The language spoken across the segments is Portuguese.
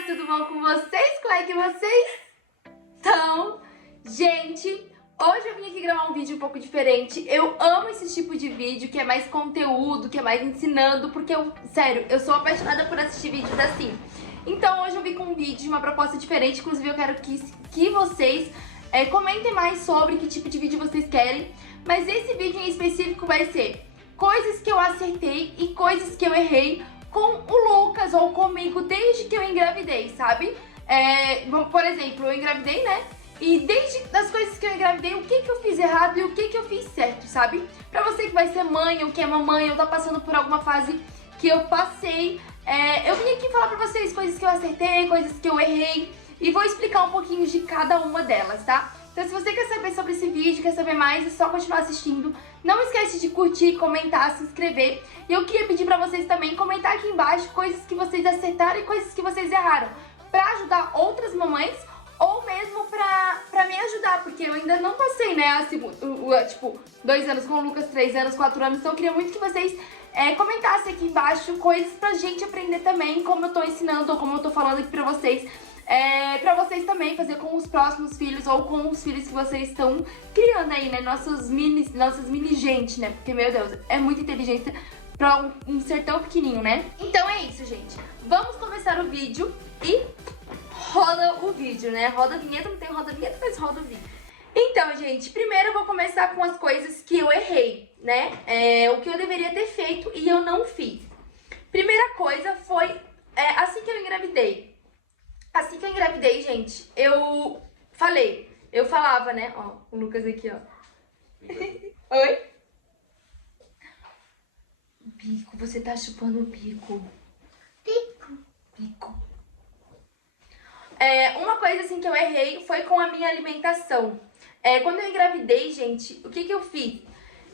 meninas, tudo bom com vocês? Como é que vocês estão? Gente, hoje eu vim aqui gravar um vídeo um pouco diferente. Eu amo esse tipo de vídeo, que é mais conteúdo, que é mais ensinando, porque sério, eu sou apaixonada por assistir vídeos assim. Então hoje eu vim com um vídeo, uma proposta diferente, inclusive eu quero que vocês comentem mais sobre que tipo de vídeo vocês querem. Mas esse vídeo em específico vai ser coisas que eu acertei e coisas que eu errei com o Lucas ou comigo desde que eu engravidei, sabe? Por exemplo, eu engravidei, né? E desde as coisas que eu engravidei, o que eu fiz errado e o que eu fiz certo, sabe? Pra você que vai ser mãe ou que é mamãe ou tá passando por alguma fase que eu passei, eu vim aqui falar pra vocês coisas que eu acertei, coisas que eu errei e vou explicar um pouquinho de cada uma delas, tá? Então se você quer saber sobre esse vídeo, quer saber mais, é só continuar assistindo. Não esquece de curtir, comentar, se inscrever. E eu queria pedir pra vocês também comentar aqui embaixo coisas que vocês acertaram e coisas que vocês erraram, pra ajudar outras mamães ou mesmo pra me ajudar, porque eu ainda não passei, né, assim, tipo, 2 anos com o Lucas, 3 anos, 4 anos, então eu queria muito que vocês comentassem aqui embaixo coisas pra gente aprender também, como eu tô ensinando ou como eu tô falando aqui pra vocês. Pra vocês também fazer com os próximos filhos ou com os filhos que vocês estão criando aí, né? Nossas mini gente, né? Porque, meu Deus, é muita inteligência pra um ser tão pequenininho, né? Então é isso, gente. Vamos começar o vídeo e roda o vídeo, né? Roda a vinheta, não tem roda a vinheta, mas roda o vídeo. Então, gente, primeiro eu vou começar com as coisas que eu errei, né? O que eu deveria ter feito e eu não fiz. Primeira coisa foi assim que eu engravidei. Assim que eu engravidei, gente, eu falava, né? Ó, o Lucas aqui, ó. Oi? Bico, você tá chupando o bico. Bico. Uma coisa assim que eu errei foi com a minha alimentação. Quando eu engravidei, gente, o que eu fiz?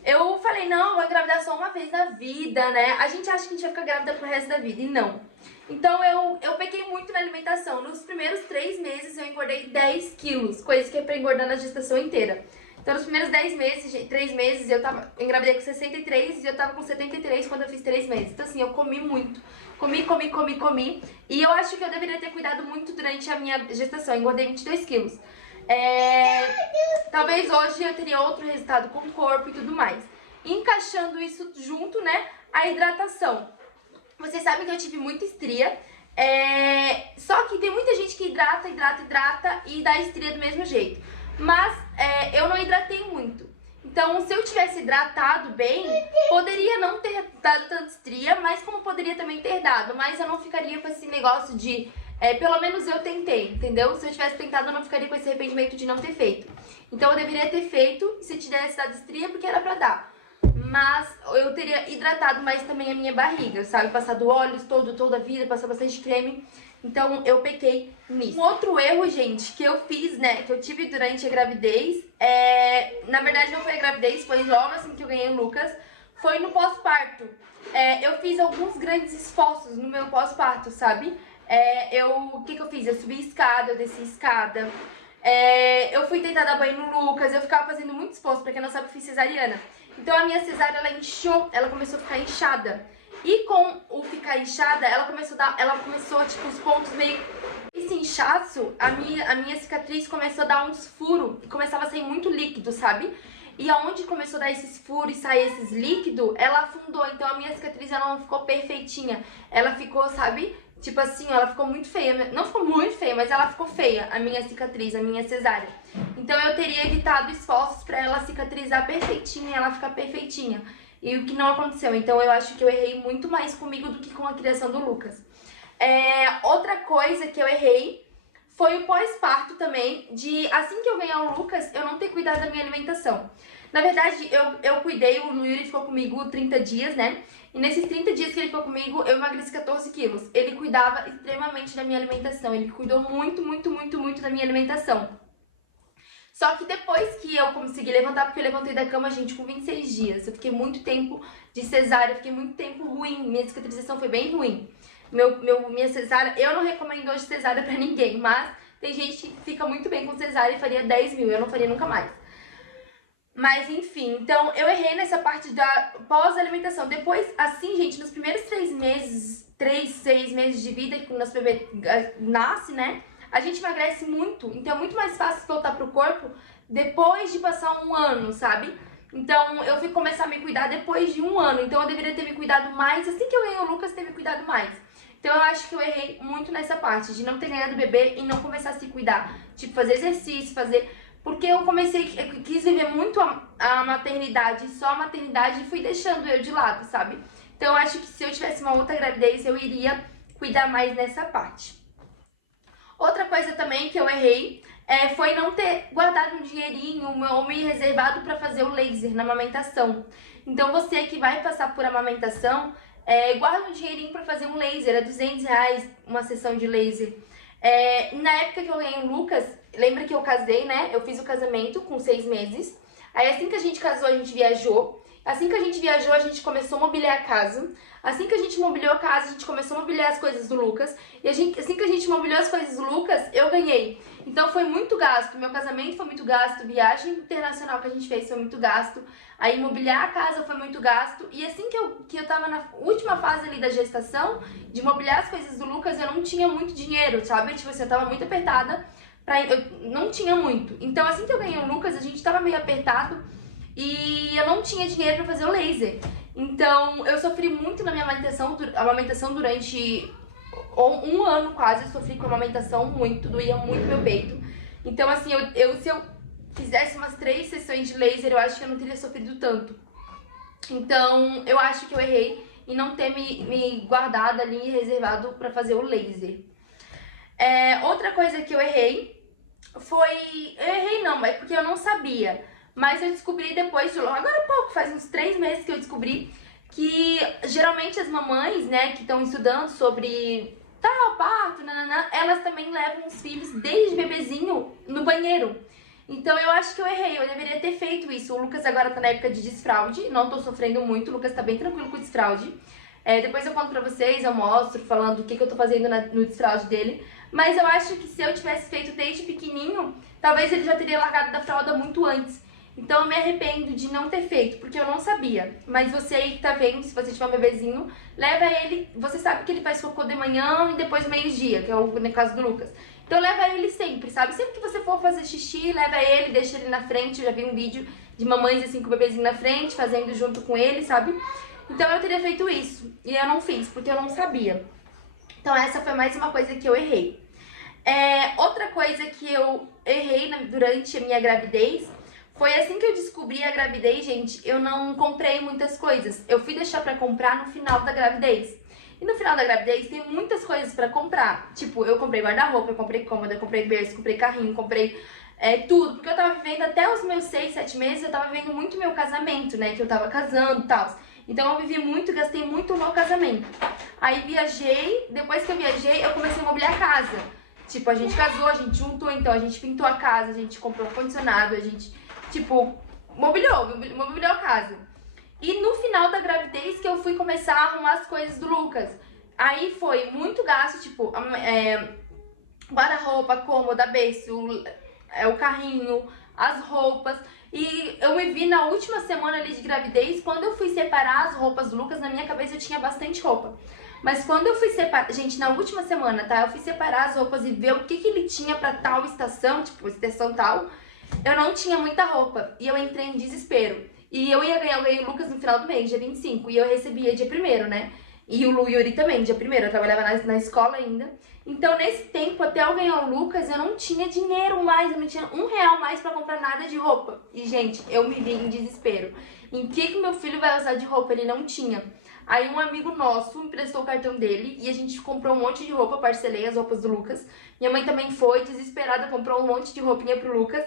Eu falei, não, eu vou engravidar só uma vez na vida, né? A gente acha que a gente vai ficar grávida pro resto da vida, e não. Então eu pequei muito na alimentação. Nos primeiros 3 meses eu engordei 10 quilos, coisa que é pra engordar na gestação inteira. Então nos primeiros 3 meses eu engravidei com 63 e eu tava com 73 quando eu fiz 3 meses. Então assim, eu comi muito. Comi. E eu acho que eu deveria ter cuidado muito durante a minha gestação. Eu engordei 22 quilos. Talvez hoje eu teria outro resultado com o corpo e tudo mais. Encaixando isso junto, né, a hidratação. Vocês sabem que eu tive muita estria, só que tem muita gente que hidrata e dá estria do mesmo jeito. Mas eu não hidratei muito. Então, se eu tivesse hidratado bem, poderia não ter dado tanta estria, mas como poderia também ter dado. Mas eu não ficaria com esse negócio de... pelo menos eu tentei, entendeu? Se eu tivesse tentado, eu não ficaria com esse arrependimento de não ter feito. Então eu deveria ter feito, se tivesse dado estria, porque era pra dar. Mas eu teria hidratado mais também a minha barriga, sabe? Passado óleos toda a vida, passar bastante creme. Então eu pequei nisso. Um outro erro, gente, que eu fiz, né, que eu tive durante a gravidez, na verdade não foi a gravidez, foi logo assim que eu ganhei o Lucas, foi no pós-parto. Eu fiz alguns grandes esforços no meu pós-parto, sabe? O que eu fiz? Eu subi escada, eu desci escada. Eu fui tentar dar banho no Lucas, eu ficava fazendo muito esforço, pra quem não sabe, eu fiz cesariana. Então a minha cesárea, ela inchou, ela começou a ficar inchada. E com o ficar inchada, ela começou, tipo, os pontos meio... Esse inchaço, a minha cicatriz começou a dar uns furos e começava a sair muito líquido, sabe? E aonde começou a dar esses furos e sair esses líquidos, ela afundou. Então a minha cicatriz, ela não ficou perfeitinha. Ela ficou, sabe... Tipo assim, ela ficou muito feia. Não ficou muito feia, mas ela ficou feia, a minha cicatriz, a minha cesárea. Então eu teria evitado esforços pra ela cicatrizar perfeitinha e ela ficar perfeitinha. E o que não aconteceu. Então eu acho que eu errei muito mais comigo do que com a criação do Lucas. Outra coisa que eu errei foi o pós-parto também, de assim que eu ganhar o Lucas, eu não ter cuidado da minha alimentação. Na verdade, eu cuidei, o Yuri ficou comigo 30 dias, né? E nesses 30 dias que ele ficou comigo, eu emagreci 14 quilos. Ele cuidava extremamente da minha alimentação, ele cuidou muito da minha alimentação. Só que depois que eu consegui levantar, porque eu levantei da cama, gente, com 26 dias. Eu fiquei muito tempo de cesárea, fiquei muito tempo ruim, minha cicatrização foi bem ruim. Minha cesárea, eu não recomendo hoje cesárea pra ninguém, mas tem gente que fica muito bem com cesárea e faria 10 mil, eu não faria nunca mais. Mas enfim, então eu errei nessa parte da pós-alimentação. Depois, assim, gente, nos primeiros 6 meses de vida, quando nosso bebê nasce, né? A gente emagrece muito, então é muito mais fácil voltar pro corpo depois de passar um ano, sabe? Então eu fui começar a me cuidar depois de um ano, então eu deveria ter me cuidado mais. Assim que eu ganhei o Lucas, ter me cuidado mais. Então eu acho que eu errei muito nessa parte, de não ter ganhado o bebê e não começar a se cuidar. Tipo, fazer exercício, fazer... Porque eu quis viver muito a maternidade, só a maternidade, e fui deixando eu de lado, sabe? Então eu acho que se eu tivesse uma outra gravidez, eu iria cuidar mais nessa parte. Outra coisa também que eu errei foi não ter guardado um dinheirinho ou me reservado para fazer o laser na amamentação. Então você que vai passar por amamentação, guarda um dinheirinho para fazer um laser, é R$200 uma sessão de laser. Na época que eu ganhei o Lucas, lembra que eu casei, né? Eu fiz o casamento com 6 meses. Aí assim que a gente casou, a gente viajou. Assim que a gente viajou, a gente começou a mobiliar a casa. Assim que a gente mobiliou a casa, a gente começou a mobiliar as coisas do Lucas. E assim que a gente mobiliou as coisas do Lucas, eu ganhei. Então foi muito gasto. Meu casamento foi muito gasto. Viagem internacional que a gente fez foi muito gasto. Aí mobiliar a casa foi muito gasto. E assim que eu tava na última fase ali da gestação, de mobiliar as coisas do Lucas, eu não tinha muito dinheiro, sabe? Tipo assim, eu tava muito apertada. Eu não tinha muito. Então assim que eu ganhei o Lucas, a gente tava meio apertado. E eu não tinha dinheiro pra fazer o laser. Então, eu sofri muito na minha amamentação durante um ano quase. Eu sofri com a amamentação muito, doía muito meu peito. Então, assim, se eu fizesse umas 3 sessões de laser, eu acho que eu não teria sofrido tanto. Então, eu acho que eu errei em não ter me guardado ali e reservado pra fazer o laser. Outra coisa que eu errei foi... Eu errei não, mas porque eu não sabia. Mas eu descobri depois, agora há pouco, faz uns 3 meses que eu descobri que geralmente as mamães, né, que estão estudando sobre parto, nananã, elas também levam os filhos desde bebezinho no banheiro. Então eu acho que eu errei, eu deveria ter feito isso. O Lucas agora tá na época de desfraude, não tô sofrendo muito, o Lucas tá bem tranquilo com o desfraude. Depois eu conto pra vocês, eu mostro, falando o que eu tô fazendo no desfraude dele. Mas eu acho que se eu tivesse feito desde pequenininho, talvez ele já teria largado da fralda muito antes. Então eu me arrependo de não ter feito, porque eu não sabia. Mas você aí que tá vendo, se você tiver um bebezinho, leva ele, você sabe que ele faz cocô de manhã e depois meio-dia, que é no caso do Lucas. Então leva ele sempre, sabe? Sempre que você for fazer xixi, leva ele, deixa ele na frente. Eu já vi um vídeo de mamães assim com o bebezinho na frente, fazendo junto com ele, sabe? Então eu teria feito isso, e eu não fiz, porque eu não sabia. Então essa foi mais uma coisa que eu errei. Outra coisa que eu errei durante a minha gravidez foi assim que eu descobri a gravidez, gente, eu não comprei muitas coisas. Eu fui deixar pra comprar no final da gravidez. E no final da gravidez tem muitas coisas pra comprar. Tipo, eu comprei guarda-roupa, eu comprei cômoda, eu comprei berço, comprei carrinho, comprei tudo. Porque eu tava vivendo até os meus 6, 7 meses, eu tava vivendo muito meu casamento, né? Que eu tava casando e tal. Então eu vivi muito, gastei muito no casamento. Aí viajei, depois que eu viajei, eu comecei a mobiliar a casa. Tipo, a gente casou, a gente juntou, então a gente pintou a casa, a gente comprou ar-condicionado, a gente... Tipo, mobiliou a casa. E no final da gravidez que eu fui começar a arrumar as coisas do Lucas. Aí foi muito gasto, tipo, guarda-roupa, cômoda, berço, o carrinho, as roupas. E eu me vi na última semana ali de gravidez, quando eu fui separar as roupas do Lucas, na minha cabeça eu tinha bastante roupa. Mas quando eu fui separar, gente, na última semana, tá? Eu fui separar as roupas e ver o que ele tinha pra tal estação, tipo, estação tal. Eu não tinha muita roupa e eu entrei em desespero. E eu ganhei o Lucas no final do mês, dia 25, e eu recebia dia 1º, né? E o Yuri também, dia 1º, eu trabalhava na escola ainda. Então, nesse tempo, até eu ganhar o Lucas, eu não tinha dinheiro mais, eu não tinha R$1 mais pra comprar nada de roupa. E, gente, eu me vi em desespero. Em que meu filho vai usar de roupa? Ele não tinha. Aí um amigo nosso emprestou o cartão dele e a gente comprou um monte de roupa, parcelei as roupas do Lucas. Minha mãe também foi, desesperada, comprou um monte de roupinha pro Lucas.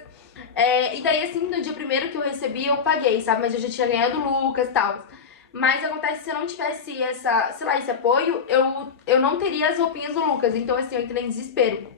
E daí, assim, no dia 1º que eu recebi, eu paguei, sabe? Mas eu já tinha ganhado o Lucas e tal. Mas acontece que se eu não tivesse esse apoio, eu não teria as roupinhas do Lucas. Então, assim, eu entrei em desespero.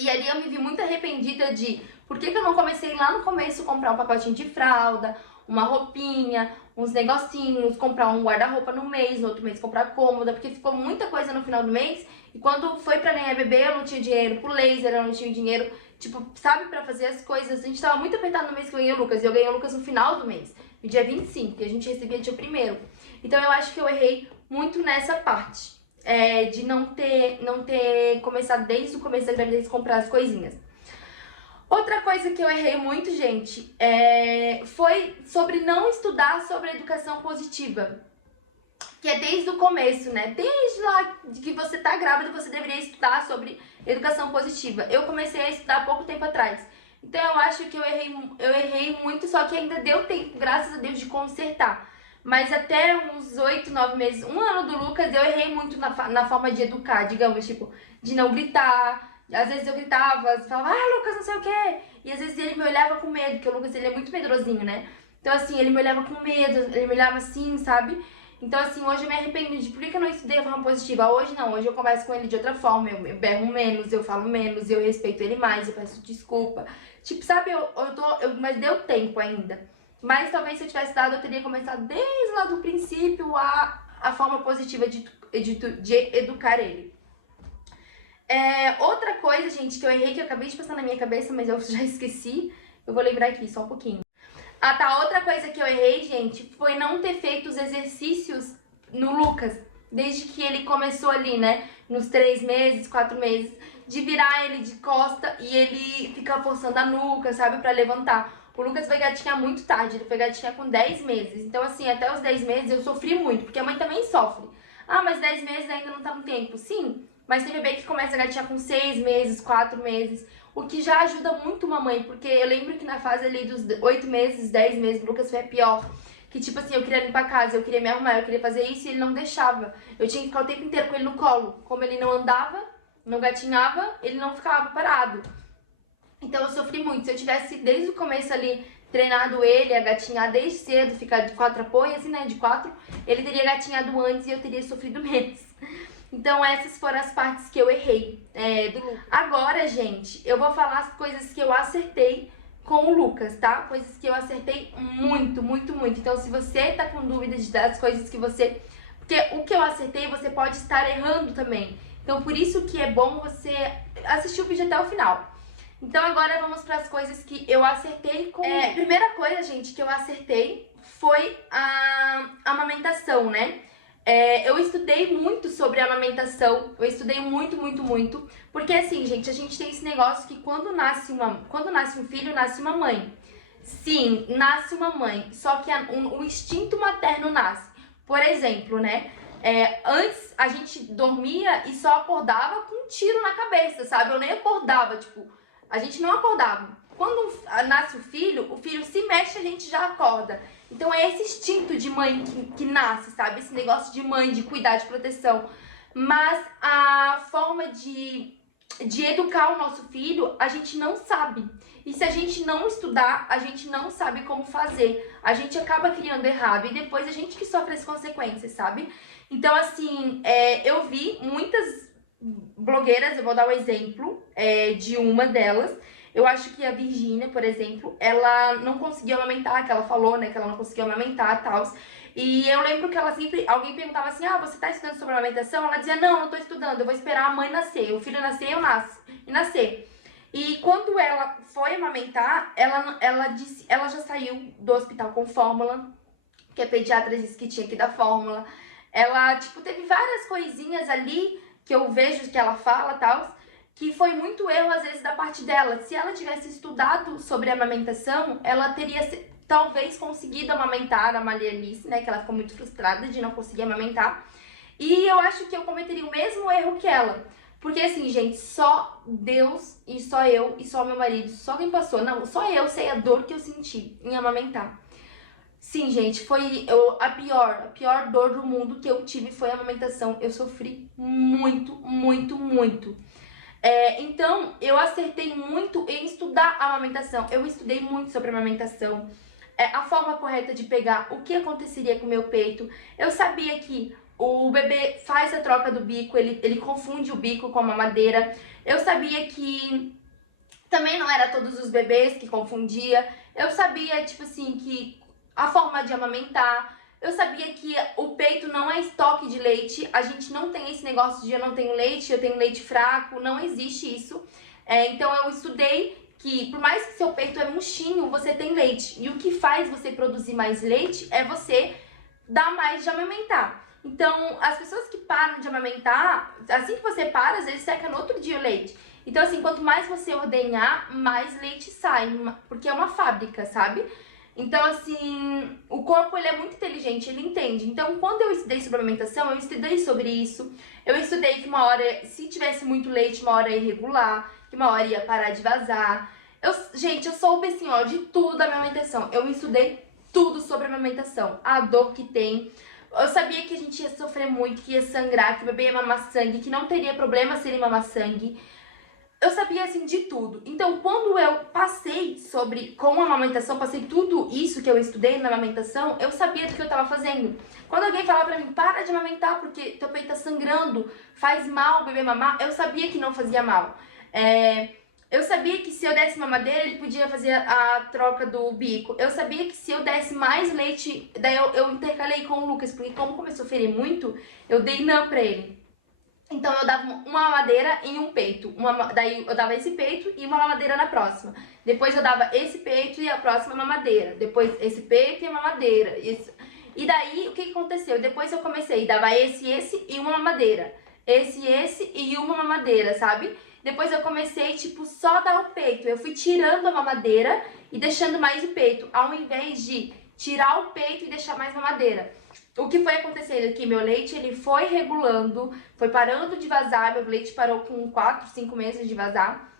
E ali eu me vi muito arrependida de... Por que eu não comecei lá no começo a comprar um pacotinho de fralda, uma roupinha, uns negocinhos, comprar um guarda-roupa no mês, no outro mês comprar cômoda, porque ficou muita coisa no final do mês. E quando foi pra ganhar bebê, eu não tinha dinheiro pro laser, eu não tinha dinheiro. tipo, sabe, pra fazer as coisas. A gente tava muito apertado no mês que eu ganhei o Lucas, e eu ganhei o Lucas no final do mês, no dia 25, que a gente recebia dia 1º. Então eu acho que eu errei muito nessa parte, de não ter começado desde o começo da gravidez a comprar as coisinhas. Outra coisa que eu errei muito, gente, foi sobre não estudar sobre educação positiva. Que é desde o começo, né? Desde lá que você tá grávida, você deveria estudar sobre educação positiva. Eu comecei a estudar há pouco tempo atrás. Então eu acho que eu errei muito, só que ainda deu tempo, graças a Deus, de consertar. Mas até uns 8, 9 meses, 1 ano do Lucas, eu errei muito na forma de educar, digamos, tipo, de não gritar. Às vezes eu gritava, falava, Lucas, não sei o quê. E às vezes ele me olhava com medo, porque o Lucas, ele é muito medrosinho, né? Então assim, ele me olhava com medo, ele me olhava assim, sabe? Então assim, hoje eu me arrependo de por que eu não estudei a forma positiva. Hoje não, hoje eu converso com ele de outra forma, eu berro menos, eu falo menos, eu respeito ele mais, eu peço desculpa. Tipo, sabe, mas deu tempo ainda. Mas talvez se eu tivesse dado, eu teria começado desde lá do princípio a forma positiva de educar ele. Outra coisa, gente, que eu errei, que eu acabei de passar na minha cabeça, mas eu já esqueci, eu vou lembrar aqui, só um pouquinho. Ah, tá, outra coisa que eu errei, gente, foi não ter feito os exercícios no Lucas, desde que ele começou ali, né, nos 3 meses, 4 meses, de virar ele de costa e ele ficar forçando a nuca, sabe, pra levantar. O Lucas foi gatinhar muito tarde, ele foi gatinhar com 10 meses, então assim, até os 10 meses eu sofri muito, porque a mãe também sofre. Ah, mas 10 meses ainda não tá no tempo. Sim, mas tem bebê que começa a gatinhar com 6 meses, 4 meses, o que já ajuda muito uma mãe, porque eu lembro que na fase ali dos 8 meses, 10 meses, o Lucas foi a pior. Que tipo assim, eu queria limpar a casa, eu queria me arrumar, eu queria fazer isso e ele não deixava. Eu tinha que ficar o tempo inteiro com ele no colo. Como ele não andava, não gatinhava, ele não ficava parado. Então eu sofri muito. Se eu tivesse desde o começo ali treinado ele a gatinhar desde cedo, ficar de 4 apoios, assim, né, de 4, ele teria gatinhado antes e eu teria sofrido menos. Então essas foram as partes que eu errei do Lucas. Agora, gente, eu vou falar as coisas que eu acertei com o Lucas, tá? Coisas que eu acertei muito, muito, muito. Então se você tá com dúvidas das coisas que você... Porque o que eu acertei, você pode estar errando também. Então por isso que é bom você assistir o vídeo até o final. Então agora vamos para as coisas que eu acertei com... primeira coisa, gente, que eu acertei foi a amamentação, né? Eu estudei muito sobre amamentação, eu estudei muito, muito, muito, porque assim, gente, a gente tem esse negócio que quando nasce um filho, nasce uma mãe. Sim, nasce uma mãe, só que o instinto materno nasce. Por exemplo, né, antes a gente dormia e só acordava com um tiro na cabeça, sabe? Eu nem acordava, tipo, a gente não acordava. Quando nasce o filho se mexe, a gente já acorda. Então é esse instinto de mãe que nasce, sabe? Esse negócio de mãe, de cuidar, de proteção. Mas a forma de educar o nosso filho, a gente não sabe. E se a gente não estudar, a gente não sabe como fazer. A gente acaba criando errado e depois a gente que sofre as consequências, sabe? Então, assim, eu vi muitas blogueiras, eu vou dar um exemplo de uma delas. Eu acho que a Virgínia, por exemplo, ela não conseguiu amamentar, que ela falou, né, que ela não conseguiu amamentar e tal. E eu lembro que ela sempre, alguém perguntava assim, você tá estudando sobre amamentação? Ela dizia, não tô estudando, eu vou esperar a mãe nascer, o filho nascer, eu nascer. E quando ela foi amamentar, ela disse, ela já saiu do hospital com fórmula, que a pediatra disse que tinha que dar fórmula. Ela, tipo, teve várias coisinhas ali que eu vejo que ela fala e tal, que foi muito erro, às vezes, da parte dela. Se ela tivesse estudado sobre amamentação, ela teria, talvez, conseguido amamentar a Maria Alice, né? Que ela ficou muito frustrada de não conseguir amamentar. E eu acho que eu cometeria o mesmo erro que ela. Porque, assim, gente, só Deus e só eu e só meu marido, só quem passou, não, só eu sei a dor que eu senti em amamentar. Sim, gente, foi a pior dor do mundo que eu tive foi a amamentação. Eu sofri muito, muito, muito. Então, eu acertei muito em estudar a amamentação. Eu estudei muito sobre a amamentação, a forma correta de pegar, o que aconteceria com o meu peito. Eu sabia que o bebê faz a troca do bico, ele confunde o bico com a mamadeira. Eu sabia que também não era todos os bebês que confundia. Eu sabia, tipo assim, que a forma de amamentar. Eu sabia que o peito não é estoque de leite, a gente não tem esse negócio de eu não tenho leite, eu tenho leite fraco, não existe isso. Então eu estudei que por mais que seu peito é murchinho, você tem leite. E o que faz você produzir mais leite é você dar mais de amamentar. Então, as pessoas que param de amamentar, assim que você para, às vezes seca no outro dia o leite. Então, assim, quanto mais você ordenhar, mais leite sai, porque é uma fábrica, sabe? Então, assim, o corpo, ele é muito inteligente, ele entende. Então, quando eu estudei sobre amamentação, eu estudei sobre isso. Eu estudei que uma hora, se tivesse muito leite, uma hora ia irregular, que uma hora ia parar de vazar. Gente, eu soube, assim, ó, de tudo da amamentação. Eu estudei tudo sobre amamentação, a dor que tem. Eu sabia que a gente ia sofrer muito, que ia sangrar, que o bebê ia mamar sangue, que não teria problema se ele mamar sangue. Eu sabia, assim, de tudo. Então, quando eu passei com a amamentação, passei tudo isso que eu estudei na amamentação, eu sabia do que eu tava fazendo. Quando alguém falava pra mim, para de amamentar porque teu peito tá sangrando, faz mal o bebê mamar, eu sabia que não fazia mal. Eu sabia que se eu desse mamadeira, ele podia fazer a troca do bico. Eu sabia que se eu desse mais leite, daí eu intercalei com o Lucas, porque como começou a ferir muito, eu dei NAN pra ele. Então eu dava uma mamadeira em um peito, daí eu dava esse peito e uma mamadeira na próxima. Depois eu dava esse peito e a próxima mamadeira. Depois esse peito e a mamadeira. E daí o que aconteceu? Depois eu comecei, dava esse e uma mamadeira. Esse e uma mamadeira, sabe? Depois eu comecei, tipo, só dar o peito. Eu fui tirando a mamadeira e deixando mais o peito, ao invés de tirar o peito e deixar mais mamadeira. O que foi acontecendo aqui, meu leite, ele foi regulando, foi parando de vazar, meu leite parou com 4, 5 meses de vazar.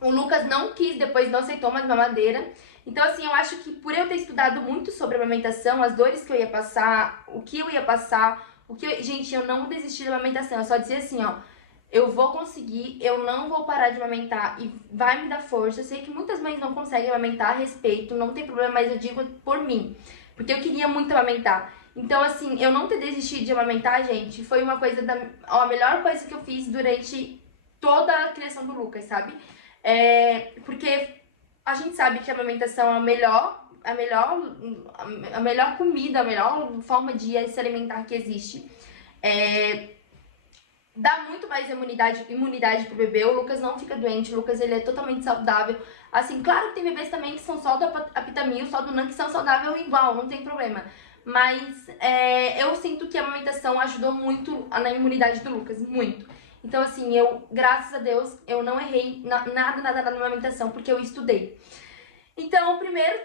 O Lucas não quis, depois não aceitou mais mamadeira. Então, assim, eu acho que por eu ter estudado muito sobre a amamentação, as dores que eu ia passar, o que eu ia passar, gente, eu não desisti da amamentação, eu só dizia assim, ó, eu vou conseguir, eu não vou parar de amamentar e vai me dar força. Eu sei que muitas mães não conseguem amamentar, respeito, não tem problema, mas eu digo por mim, porque eu queria muito amamentar. Então, assim, eu não ter desistido de amamentar, gente, foi uma coisa a melhor coisa que eu fiz durante toda a criação do Lucas, sabe? Porque a gente sabe que a amamentação é a melhor comida, a melhor forma de se alimentar que existe. Dá muito mais imunidade pro bebê, o Lucas não fica doente, o Lucas ele é totalmente saudável. Assim, claro que tem bebês também que são só do Aptamil, só do NAN, que são saudáveis igual, não tem problema. Mas eu sinto que a amamentação ajudou muito na imunidade do Lucas, muito. Então, assim, graças a Deus, eu não errei nada na amamentação, porque eu estudei. Então, primeiro,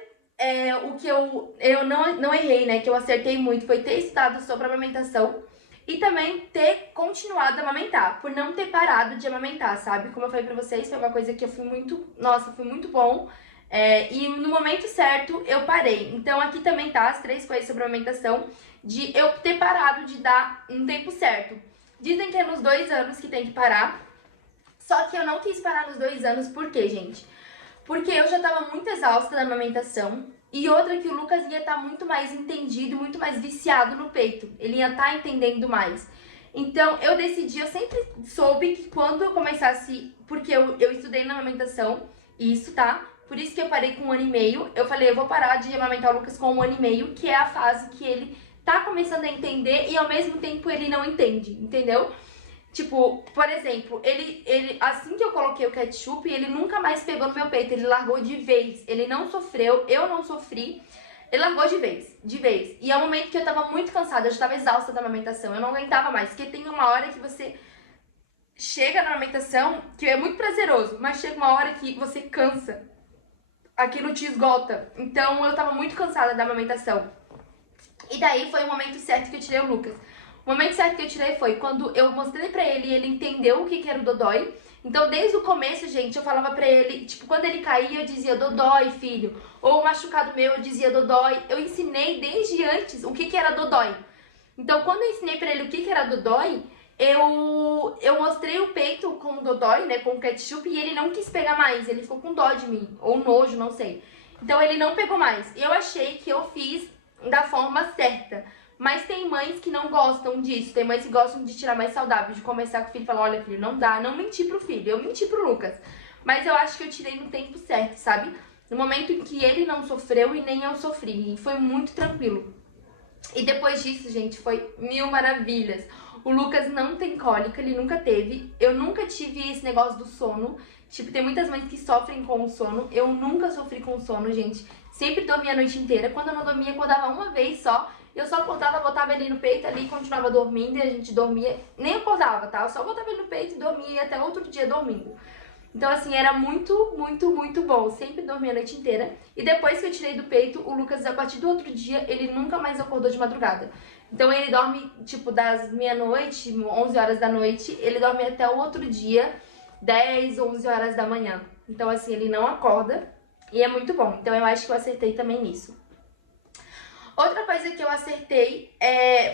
o que eu não errei, né, que eu acertei muito, foi ter estudado sobre a amamentação e também ter continuado a amamentar, por não ter parado de amamentar, sabe? Como eu falei pra vocês, foi uma coisa que eu fui muito bom. E no momento certo eu parei. Então aqui também tá as 3 coisas sobre a amamentação, de eu ter parado de dar um tempo certo. Dizem que é nos 2 anos que tem que parar, só que eu não quis parar nos 2 anos, por quê, gente? Porque eu já tava muito exausta da amamentação, e outra que o Lucas ia estar muito mais entendido, muito mais viciado no peito, ele ia estar entendendo mais. Então eu decidi, eu sempre soube que quando eu começasse, porque eu estudei na amamentação, isso, tá? Por isso que eu parei com 1 ano e meio. Eu falei, eu vou parar de amamentar o Lucas com 1 ano e meio, que é a fase que ele tá começando a entender e ao mesmo tempo ele não entende, entendeu? Tipo, por exemplo, ele assim que eu coloquei o ketchup, ele nunca mais pegou no meu peito, ele largou de vez. Ele não sofreu, eu não sofri. Ele largou de vez, de vez. E é um momento que eu tava muito cansada, eu já tava exausta da amamentação, eu não aguentava mais, porque tem uma hora que você chega na amamentação, que é muito prazeroso, mas chega uma hora que você cansa. Aquilo te esgota. Então eu tava muito cansada da amamentação. E daí foi o momento certo que eu tirei o Lucas. O momento certo que eu tirei foi quando eu mostrei pra ele e ele entendeu o que era o dodói. Então desde o começo, gente, eu falava pra ele, tipo, quando ele caía eu dizia dodói, filho. Ou machucado meu eu dizia dodói. Eu ensinei desde antes o que era dodói. Então quando eu ensinei pra ele o que era dodói, eu mostrei o peito com o dodói, né, com o ketchup, e ele não quis pegar mais, ele ficou com dó de mim, ou nojo, não sei. Então ele não pegou mais. Eu achei que eu fiz da forma certa, mas tem mães que não gostam disso, tem mães que gostam de tirar mais saudável, de conversar com o filho e falar, olha filho, não dá, não menti pro filho, eu menti pro Lucas. Mas eu acho que eu tirei no tempo certo, sabe? No momento em que ele não sofreu e nem eu sofri, e foi muito tranquilo. E depois disso, gente, foi mil maravilhas. O Lucas não tem cólica, ele nunca teve. Eu nunca tive esse negócio do sono. Tipo, tem muitas mães que sofrem com o sono. Eu nunca sofri com o sono, gente. Sempre dormia a noite inteira. Quando eu não dormia, acordava uma vez só. Eu só acordava, botava ele no peito ali, continuava dormindo e a gente dormia. Nem acordava, tá? Eu só botava ele no peito e dormia até outro dia dormindo. Então, assim, era muito, muito, muito bom. Sempre dormia a noite inteira. E depois que eu tirei do peito, o Lucas, a partir do outro dia, ele nunca mais acordou de madrugada. Então, ele dorme, tipo, das meia-noite, 11 horas da noite, ele dorme até o outro dia, 10, 11 horas da manhã. Então, assim, ele não acorda e é muito bom. Então, eu acho que eu acertei também nisso. Outra coisa que eu acertei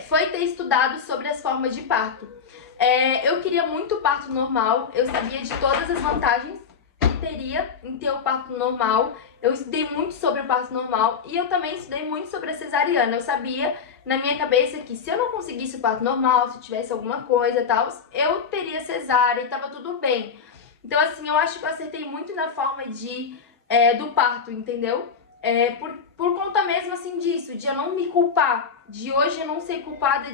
foi ter estudado sobre as formas de parto. Eu queria muito o parto normal, eu sabia de todas as vantagens que teria em ter o parto normal. Eu estudei muito sobre o parto normal e eu também estudei muito sobre a cesariana. Eu sabia na minha cabeça que se eu não conseguisse o parto normal, se tivesse alguma coisa e tal, eu teria cesárea e tava tudo bem. Então, assim, eu acho que eu acertei muito na forma do parto, entendeu? Por conta mesmo, assim, disso, de eu não me culpar, de hoje eu não ser culpada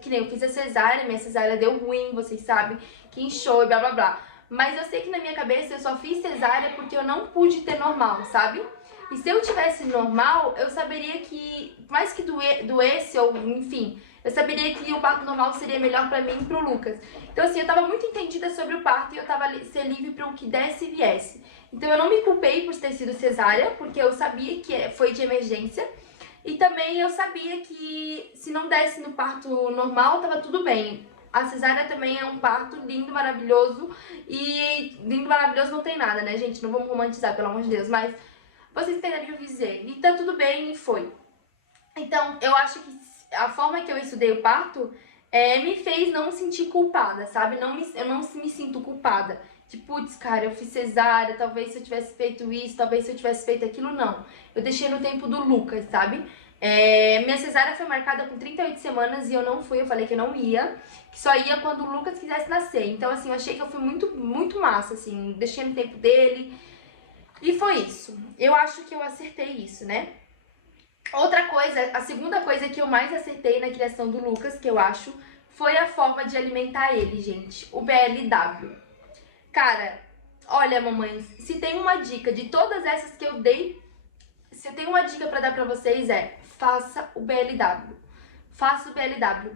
que nem eu fiz a cesárea, minha cesárea deu ruim, vocês sabem, que inchou e blá blá blá. Mas eu sei que na minha cabeça eu só fiz cesárea porque eu não pude ter normal, sabe? E se eu tivesse normal, eu saberia que, mais que doesse, ou enfim, eu saberia que o parto normal seria melhor pra mim e pro Lucas. Então, assim, eu tava muito entendida sobre o parto e eu tava ser livre para o que desse e viesse. Então, eu não me culpei por ter sido cesárea, porque eu sabia que foi de emergência. E também eu sabia que se não desse no parto normal, tava tudo bem. A cesárea também é um parto lindo, maravilhoso. E lindo, maravilhoso não tem nada, né, gente? Não vamos romantizar, pelo amor de Deus. Mas vocês entenderam o que eu quis dizer. E tá tudo bem e foi. Então, eu acho que a forma que eu estudei o parto me fez não me sentir culpada, sabe? Eu não me sinto culpada. Tipo, putz, cara, eu fiz cesárea, talvez se eu tivesse feito isso, talvez se eu tivesse feito aquilo, não. Eu deixei no tempo do Lucas, sabe? Minha cesárea foi marcada com 38 semanas e eu não fui, eu falei que eu não ia, que só ia quando o Lucas quisesse nascer. Então, assim, eu achei que eu fui muito, muito massa, assim, deixei no tempo dele. E foi isso. Eu acho que eu acertei isso, né? Outra coisa, a segunda coisa que eu mais acertei na criação do Lucas, que eu acho, foi a forma de alimentar ele, gente. O BLW. Cara, olha, mamães, se tem uma dica de todas essas que eu dei, se eu tenho uma dica pra dar pra vocês faça o BLW. Faça o BLW.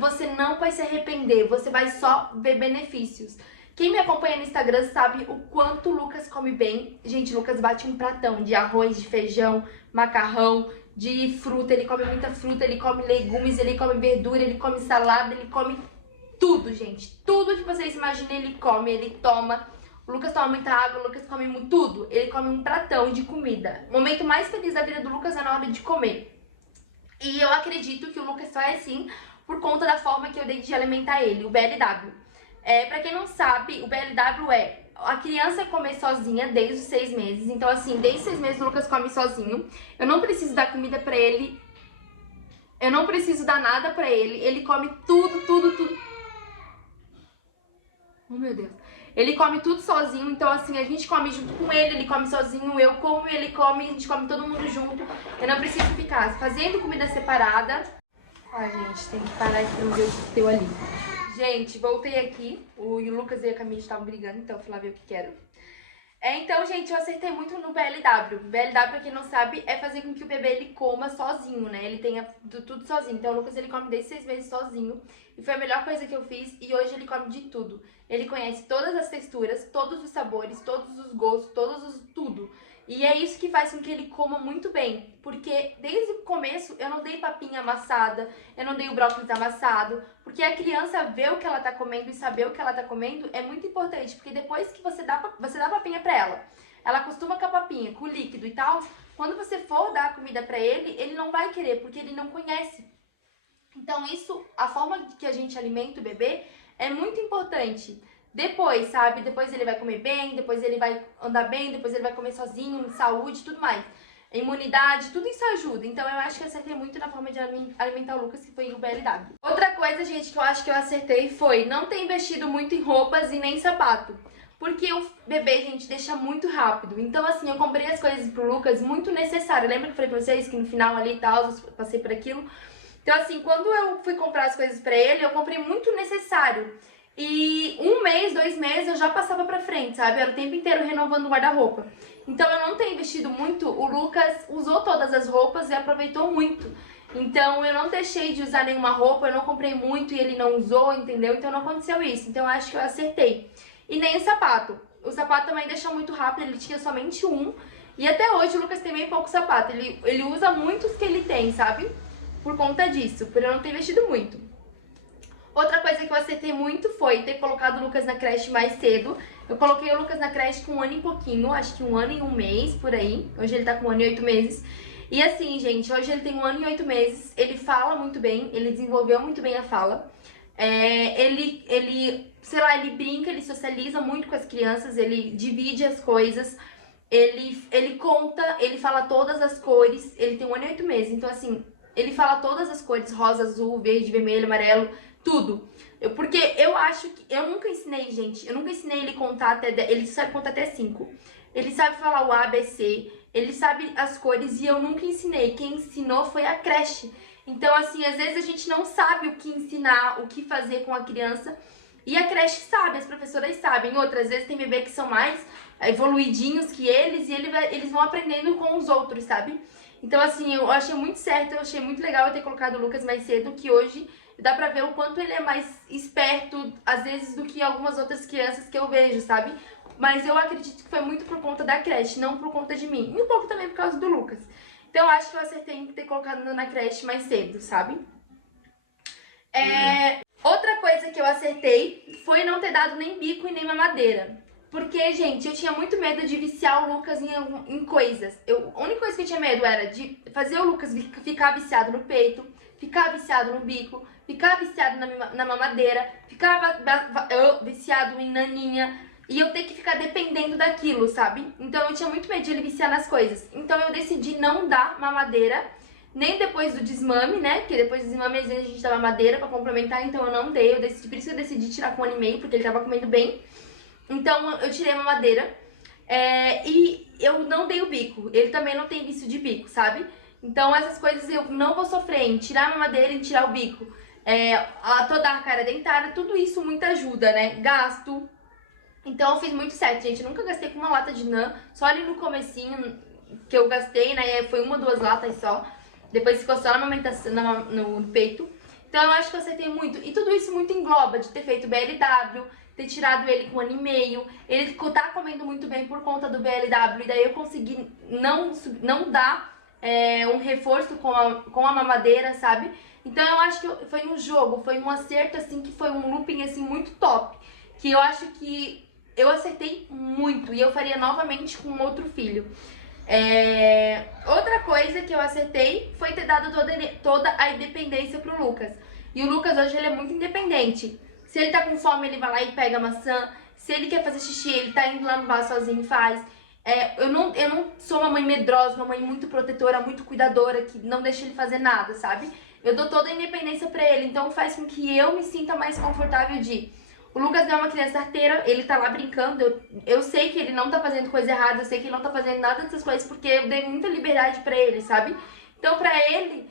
Você não vai se arrepender, você vai só ver benefícios. Quem me acompanha no Instagram sabe o quanto o Lucas come bem. Gente, o Lucas bate um pratão de arroz, de feijão, macarrão, de fruta. Ele come muita fruta, ele come legumes, ele come verdura, ele come salada, ele come tudo, gente. Tudo que vocês imaginem ele come, ele toma. O Lucas toma muita água, o Lucas come tudo. Ele come um pratão de comida. O momento mais feliz da vida do Lucas é na hora de comer. E eu acredito que o Lucas só é assim por conta da forma que eu dei de alimentar ele, o BLW. Pra quem não sabe, o BLW é a criança comer sozinha desde os 6 meses. Então, assim, desde 6 meses o Lucas come sozinho. Eu não preciso dar comida pra ele. Eu não preciso dar nada pra ele. Ele come tudo, tudo, tudo. Oh, meu Deus. Ele come tudo sozinho. Então, assim, a gente come junto com ele. Ele come sozinho, eu como, ele come. A gente come todo mundo junto. Eu não preciso ficar fazendo comida separada. Ai, gente, tem que parar aqui pra ver o que deu ali. Gente, voltei aqui, o Lucas e a Camila estavam brigando, então eu fui lá ver o que quero. Então, gente, eu acertei muito no BLW. BLW, pra quem não sabe, é fazer com que o bebê ele coma sozinho, né? Ele tenha tudo sozinho. Então, o Lucas, ele come desde 6 meses sozinho. E foi a melhor coisa que eu fiz. E hoje ele come de tudo. Ele conhece todas as texturas, todos os sabores, todos os gostos, tudo. E é isso que faz com que ele coma muito bem. Porque desde o começo eu não dei papinha amassada, eu não dei o brócolis amassado. Porque a criança ver o que ela tá comendo e saber o que ela tá comendo é muito importante. Porque depois que você dá papinha pra ela acostuma com a papinha, com o líquido e tal. Quando você for dar a comida pra ele não vai querer, porque ele não conhece. Então isso, a forma que a gente alimenta o bebê é muito importante. Depois, sabe? Depois ele vai comer bem, depois ele vai andar bem, depois ele vai comer sozinho, saúde, tudo mais. Imunidade, tudo isso ajuda. Então eu acho que eu acertei muito na forma de alimentar o Lucas, que foi o BLW. Outra coisa, gente, que eu acho que eu acertei foi não ter investido muito em roupas e nem sapato. Porque o bebê, gente, deixa muito rápido. Então, assim, eu comprei as coisas pro Lucas muito necessário. Lembra que eu falei pra vocês que no final ali e tal, eu passei por aquilo? Então, assim, quando eu fui comprar as coisas pra ele, eu comprei muito necessário. E 1 mês, 2 meses, eu já passava pra frente, sabe? Era o tempo inteiro renovando o guarda-roupa. Então, eu não tenho investido muito. O Lucas usou todas as roupas e aproveitou muito. Então, eu não deixei de usar nenhuma roupa, eu não comprei muito e ele não usou, entendeu? Então, não aconteceu isso. Então, eu acho que eu acertei. E nem o sapato. O sapato também deixou muito rápido, ele tinha somente um. E até hoje o Lucas tem bem pouco sapato. Ele usa muito os que ele tem, sabe? Por conta disso, por eu não ter investido muito. Outra coisa que eu acertei muito foi ter colocado o Lucas na creche mais cedo. Eu coloquei o Lucas na creche com 1 ano e pouquinho, acho que 1 ano e 1 mês, por aí. Hoje ele tá com 1 ano e 8 meses. E assim, gente, hoje ele tem 1 ano e 8 meses. Ele fala muito bem, ele desenvolveu muito bem a fala. Sei lá, ele brinca, ele socializa muito com as crianças, ele divide as coisas, ele conta, ele fala todas as cores, ele tem 1 ano e 8 meses, então assim, ele fala todas as cores, rosa, azul, verde, vermelho, amarelo, tudo. Porque eu acho que, eu nunca ensinei, gente, eu nunca ensinei ele a contar até 10, ele sabe contar até 5. Ele sabe falar o A, B, C, ele sabe as cores e eu nunca ensinei, quem ensinou foi a creche. Então, assim, às vezes a gente não sabe o que ensinar, o que fazer com a criança. E a creche sabe, as professoras sabem. Outras vezes tem bebê que são mais evoluidinhos que eles e eles vão aprendendo com os outros, sabe? Então, assim, eu achei muito certo, eu achei muito legal eu ter colocado o Lucas mais cedo, que hoje dá pra ver o quanto ele é mais esperto, às vezes, do que algumas outras crianças que eu vejo, sabe? Mas eu acredito que foi muito por conta da creche, não por conta de mim. E um pouco também por causa do Lucas. Então, eu acho que eu acertei em ter colocado na creche mais cedo, sabe? Outra coisa que eu acertei foi não ter dado nem bico e nem mamadeira. Porque, gente, eu tinha muito medo de viciar o Lucas em coisas. A única coisa que eu tinha medo era de fazer o Lucas ficar viciado no peito, ficar viciado no bico, ficar viciado na mamadeira, ficar viciado em naninha. E eu ter que ficar dependendo daquilo, sabe? Então eu tinha muito medo de ele viciar nas coisas. Então eu decidi não dar mamadeira, nem depois do desmame, né? Porque depois do desmame às vezes a gente dá mamadeira pra complementar, então eu não dei. Por isso que eu decidi tirar com 1 ano e meio, porque ele tava comendo bem. Então eu tirei a mamadeira. E eu não dei o bico. Ele também não tem vício de bico, sabe? Então essas coisas eu não vou sofrer em tirar a mamadeira e tirar o bico. Toda a cara dentada, tudo isso muito ajuda, né? Gasto. Então eu fiz muito certo, gente. Eu nunca gastei com uma lata de NAN, só ali no comecinho que eu gastei, né? Foi 1 ou 2 latas só. Depois ficou só na amamentação, no peito. Então eu acho que eu acertei muito. E tudo isso muito engloba de ter feito BLW, ter tirado ele com 1 ano e meio. Ele tá comendo muito bem por conta do BLW. E daí eu consegui não dar um reforço com a mamadeira, sabe? Então eu acho que foi um jogo, foi um acerto, assim, que foi um looping, assim, muito top. Que eu acho que eu acertei muito e eu faria novamente com outro filho. Outra coisa que eu acertei foi ter dado toda a independência pro Lucas. E o Lucas hoje ele é muito independente. Se ele tá com fome, ele vai lá e pega a maçã. Se ele quer fazer xixi, ele tá indo lá no vaso sozinho e faz. Eu não sou uma mãe medrosa, uma mãe muito protetora, muito cuidadora, que não deixa ele fazer nada, sabe? Eu dou toda a independência pra ele, então faz com que eu me sinta mais confortável de... O Lucas não é uma criança arteira, ele tá lá brincando, eu sei que ele não tá fazendo coisa errada, eu sei que ele não tá fazendo nada dessas coisas, porque eu dei muita liberdade pra ele, sabe? Então pra ele,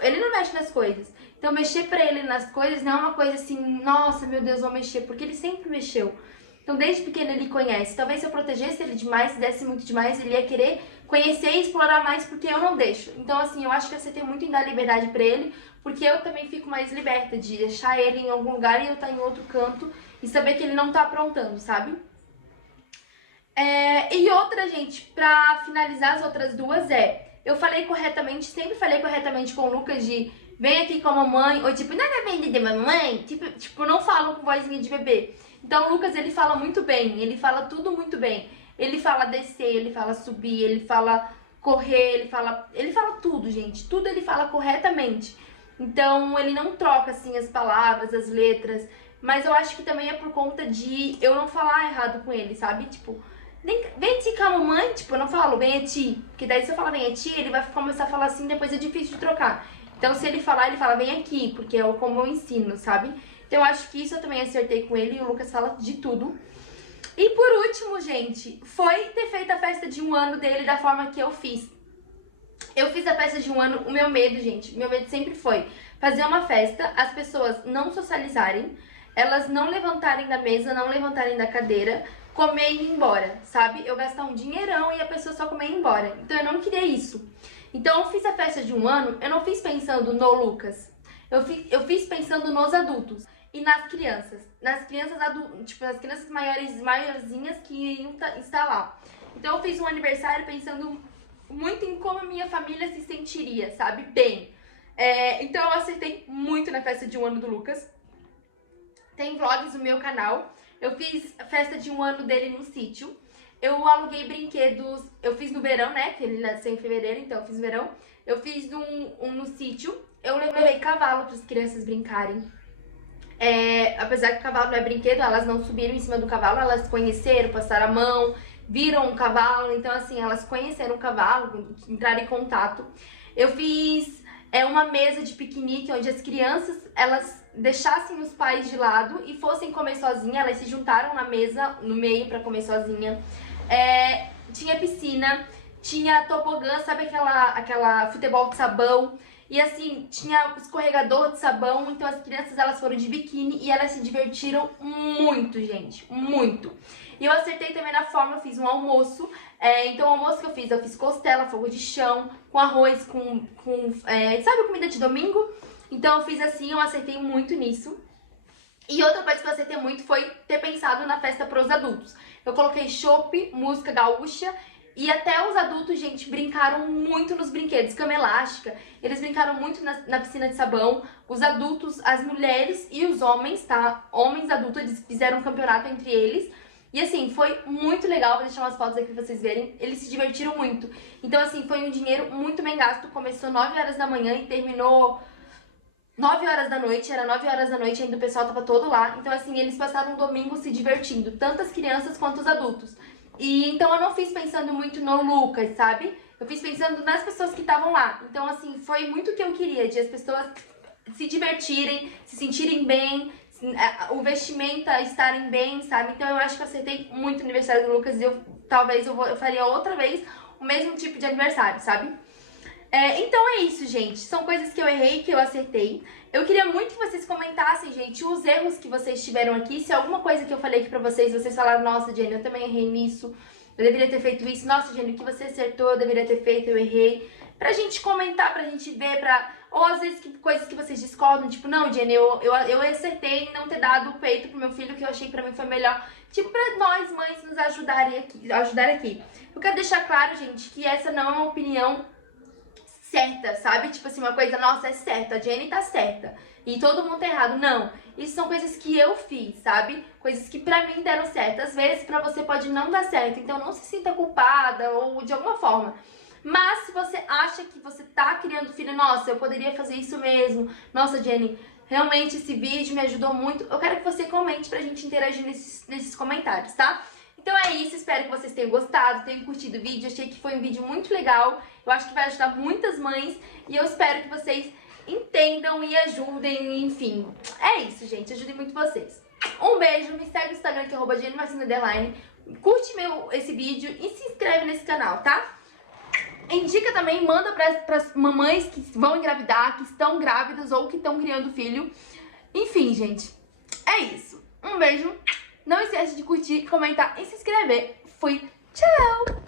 ele não mexe nas coisas. Então mexer pra ele nas coisas não é uma coisa assim, nossa, meu Deus, vou mexer, porque ele sempre mexeu. Então desde pequeno ele conhece. Talvez se eu protegesse ele demais, se desse muito demais, ele ia querer conhecer e explorar mais, porque eu não deixo. Então assim, eu acho que você tem muito em dar liberdade pra ele, porque eu também fico mais liberta de deixar ele em algum lugar e eu estar em outro canto e saber que ele não tá aprontando, sabe? E outra, gente, pra finalizar as outras duas eu falei corretamente, sempre falei corretamente com o Lucas de vem aqui com a mamãe, ou tipo, nada vem de mamãe, tipo, não falo com vozinha de bebê. Então o Lucas, ele fala muito bem, ele fala tudo muito bem. Ele fala descer, ele fala subir, ele fala correr, ele fala tudo, gente, tudo ele fala corretamente. Então ele não troca assim as palavras, as letras, mas eu acho que também é por conta de eu não falar errado com ele, sabe? Tipo, vem ti com a mamãe, tipo, eu não falo vem a ti, porque daí se eu falar vem a ti, ele vai começar a falar assim, depois é difícil de trocar. Então se ele falar, ele fala vem aqui, porque é como eu ensino, sabe? Então eu acho que isso eu também acertei com ele e o Lucas fala de tudo. E por último, gente, foi ter feito a festa de 1 ano dele da forma que eu fiz. Eu fiz a festa de 1 ano, o meu medo, gente, meu medo sempre foi fazer uma festa, as pessoas não socializarem, elas não levantarem da mesa, não levantarem da cadeira, comer e ir embora, sabe? Eu gastar um dinheirão e a pessoa só comer e ir embora. Então eu não queria isso. Então eu fiz a festa de 1 ano, eu não fiz pensando no Lucas. Eu fiz pensando nos adultos e nas crianças. Nas crianças adultas, tipo, nas crianças maiorzinhas que iam estar lá. Então eu fiz um aniversário pensando muito em como a minha família se sentiria, sabe? Bem. Então eu acertei muito na festa de 1 ano do Lucas. Tem vlogs no meu canal. Eu fiz a festa de 1 ano dele no sítio. Eu aluguei brinquedos, eu fiz no verão, né? Que ele nasceu em fevereiro, então eu fiz no verão. Eu fiz no sítio. Eu levei cavalo para as crianças brincarem. Apesar que o cavalo não é brinquedo, elas não subiram em cima do cavalo, elas conheceram, passaram a mão, viram o cavalo. Então, assim, elas conheceram o cavalo, entraram em contato. Eu fiz uma mesa de piquenique onde as crianças, elas deixassem os pais de lado e fossem comer sozinha. Elas se juntaram na mesa, no meio, pra comer sozinha. Tinha piscina, tinha tobogã, sabe aquela futebol de sabão? E assim, tinha escorregador de sabão. Então as crianças, elas foram de biquíni e elas se divertiram muito, gente, muito. E eu acertei também na forma, eu fiz um almoço. Então o almoço que eu fiz costela, fogo de chão, com arroz, sabe a comida de domingo? Então eu fiz assim, eu acertei muito nisso. E outra coisa que eu acertei muito foi ter pensado na festa para os adultos. Eu coloquei chopp, música gaúcha, e até os adultos, gente, brincaram muito nos brinquedos. Cama elástica, eles brincaram muito na piscina de sabão. Os adultos, as mulheres e os homens, tá? Homens adultos, eles fizeram um campeonato entre eles. E assim, foi muito legal, vou deixar umas fotos aqui pra vocês verem. Eles se divertiram muito. Então assim, foi um dinheiro muito bem gasto. Começou 9 horas da manhã e terminou 9 horas da noite, era 9 horas da noite, ainda o pessoal tava todo lá. Então assim, eles passaram um domingo se divertindo, tanto as crianças quanto os adultos. E então eu não fiz pensando muito no Lucas, sabe? Eu fiz pensando nas pessoas que estavam lá. Então assim, foi muito o que eu queria, de as pessoas se divertirem, se sentirem bem, o vestimento estarem bem, sabe? Então eu acho que eu acertei muito o aniversário do Lucas e talvez eu faria outra vez o mesmo tipo de aniversário, sabe? Então é isso, gente. São coisas que eu errei, que eu acertei. Eu queria muito que vocês comentassem, gente, os erros que vocês tiveram aqui. Se alguma coisa que eu falei aqui pra vocês falaram, nossa, Jenny, eu também errei nisso, eu deveria ter feito isso. Nossa, Jenny, o que você acertou, eu deveria ter feito, eu errei. Pra gente comentar, pra gente ver, ou às vezes coisas que vocês discordam, tipo, não, Jenny, eu acertei em não ter dado o peito pro meu filho, que eu achei que pra mim foi melhor. Tipo, pra nós, mães, nos ajudar aqui. Eu quero deixar claro, gente, que essa não é uma opinião certa, sabe? Tipo assim, uma coisa, nossa, é certa, a Jenny tá certa e todo mundo tá errado. Não, isso são coisas que eu fiz, sabe? Coisas que pra mim deram certo. Às vezes pra você pode não dar certo, então não se sinta culpada ou de alguma forma. Mas se você acha que você tá criando filho, nossa, eu poderia fazer isso mesmo, nossa, Jenny, realmente esse vídeo me ajudou muito, eu quero que você comente pra gente interagir nesses comentários, tá? Então é isso, espero que vocês tenham gostado, tenham curtido o vídeo, achei que foi um vídeo muito legal, eu acho que vai ajudar muitas mães e eu espero que vocês entendam e ajudem, enfim. É isso, gente, ajudem muito vocês. Um beijo, me segue no Instagram que é @jennymarcina_, curte esse vídeo e se inscreve nesse canal, tá? Indica também, manda pras mamães que vão engravidar, que estão grávidas ou que estão criando filho. Enfim, gente, é isso. Um beijo. Não esquece de curtir, comentar e se inscrever. Fui. Tchau!